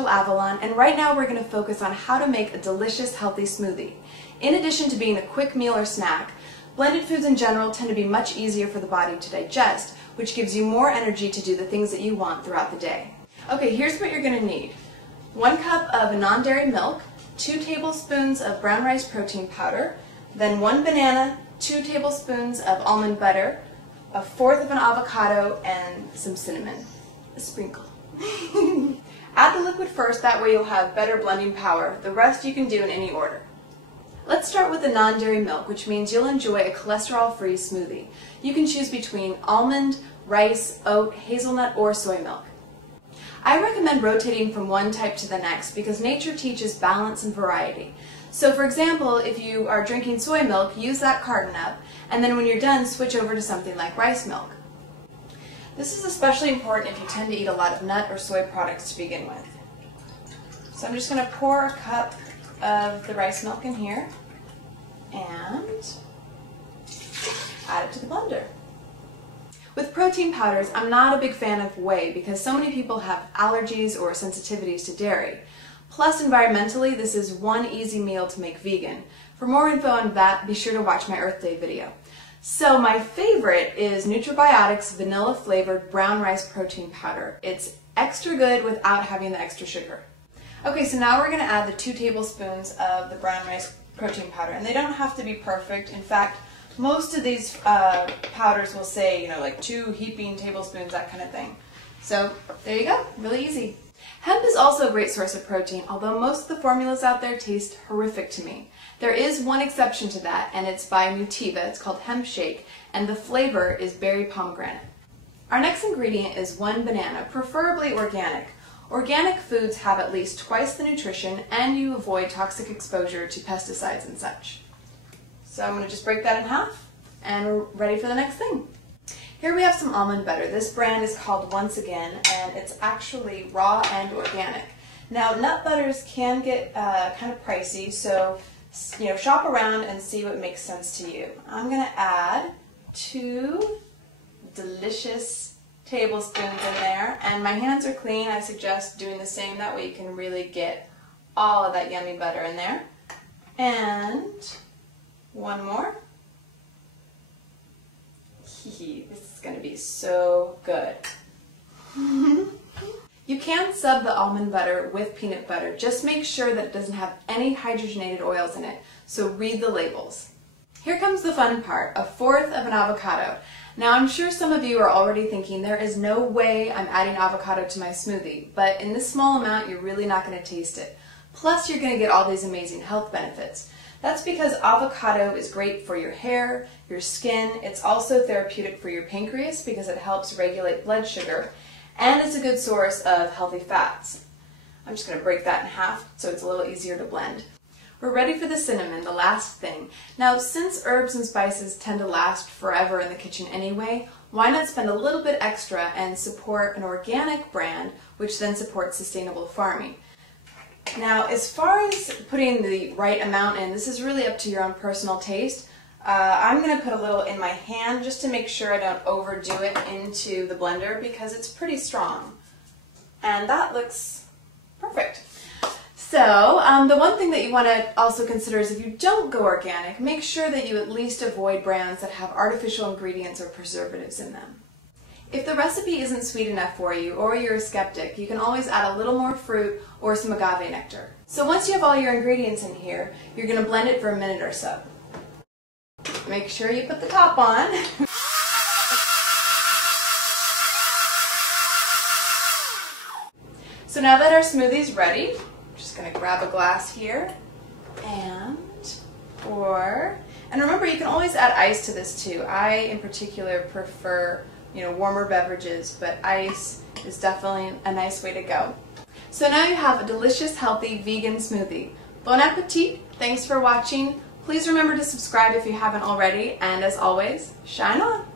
Unofficial Avalon, and right now we're going to focus on how to make a delicious, healthy smoothie. In addition to being a quick meal or snack, blended foods in general tend to be much easier for the body to digest, which gives you more energy to do the things that you want throughout the day. Okay, here's what you're going to need. 1 cup of non-dairy milk, 2 tablespoons of brown rice protein powder, then 1 banana, 2 tablespoons of almond butter, 1/4 of an avocado, and some cinnamon. A sprinkle. Add the liquid first, that way you'll have better blending power. The rest you can do in any order. Let's start with the non-dairy milk, which means you'll enjoy a cholesterol-free smoothie. You can choose between almond, rice, oat, hazelnut, or soy milk. I recommend rotating from one type to the next because nature teaches balance and variety. So for example, if you are drinking soy milk, use that carton up, and then when you're done, switch over to something like rice milk. This is especially important if you tend to eat a lot of nut or soy products to begin with. So I'm just going to pour a cup of the rice milk in here and add it to the blender. With protein powders, I'm not a big fan of whey because so many people have allergies or sensitivities to dairy. Plus, environmentally, this is one easy meal to make vegan. For more info on that, be sure to watch my Earth Day video. So my favorite is Nutribiotics vanilla flavored brown rice protein powder. It's extra good without having the extra sugar. Okay, so now we're going to add the 2 tablespoons of the brown rice protein powder, and they don't have to be perfect. In fact, most of these powders will say, like 2 heaping tablespoons, that kind of thing. So there you go, really easy. Hemp is also a great source of protein, although most of the formulas out there taste horrific to me. There is one exception to that, and it's by Nutiva. It's called Hemp Shake, and the flavor is berry pomegranate. Our next ingredient is 1 banana, preferably organic. Organic foods have at least twice the nutrition, and you avoid toxic exposure to pesticides and such. So I'm going to just break that in half, and we're ready for the next thing. Here we have some almond butter. This brand is called Once Again, and it's actually raw and organic. Now, nut butters can get kind of pricey, so shop around and see what makes sense to you. I'm going to add 2 delicious tablespoons in there, and my hands are clean. I suggest doing the same, that way you can really get all of that yummy butter in there. And 1 more. This is going to be so good. You can sub the almond butter with peanut butter. Just make sure that it doesn't have any hydrogenated oils in it, so read the labels. Here comes the fun part, 1/4 of an avocado. Now I'm sure some of you are already thinking there is no way I'm adding avocado to my smoothie, but in this small amount you're really not going to taste it. Plus you're going to get all these amazing health benefits. That's because avocado is great for your hair, your skin. It's also therapeutic for your pancreas because it helps regulate blood sugar, and it's a good source of healthy fats. I'm just going to break that in half so it's a little easier to blend. We're ready for the cinnamon, the last thing. Now, since herbs and spices tend to last forever in the kitchen anyway, why not spend a little bit extra and support an organic brand, which then supports sustainable farming? Now, as far as putting the right amount in, this is really up to your own personal taste. I'm going to put a little in my hand just to make sure I don't overdo it into the blender because it's pretty strong. And that looks perfect. So, the one thing that you want to also consider is if you don't go organic, make sure that you at least avoid brands that have artificial ingredients or preservatives in them. If the recipe isn't sweet enough for you, or you're a skeptic, you can always add a little more fruit or some agave nectar. So once you have all your ingredients in here, you're going to blend it for a minute or so. Make sure you put the top on. So now that our smoothie's ready, I'm just going to grab a glass here and pour. And remember, you can always add ice to this too. I, in particular, prefer warmer beverages, but ice is definitely a nice way to go. So now you have a delicious, healthy, vegan smoothie. Bon appetit! Thanks for watching. Please remember to subscribe if you haven't already, and as always, shine on!